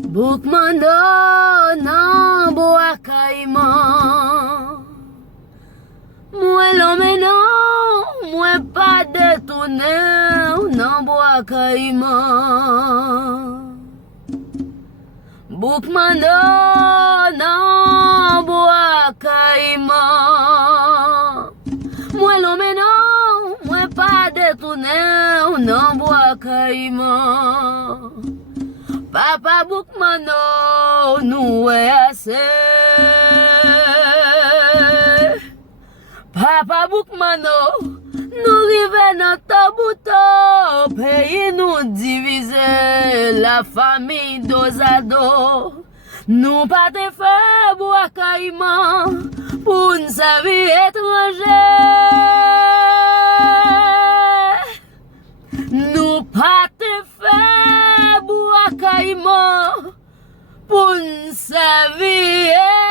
Boukman nan bo akayman. Mwen l'homme nan, mwen pa detounen nan bo akayman. Boukman nan bo akayman. Mwen l'homme nan, mwen pa detounen nan bo akayman. Papa Boukman nou e ase. Papa Boukman nou rive nan tabouto. Pays nou divize, la famille dos a dos. Nou pa te fe bo akayman pou n'savi etranje. Nou pa te fe bo akayman pou n'savi etranje.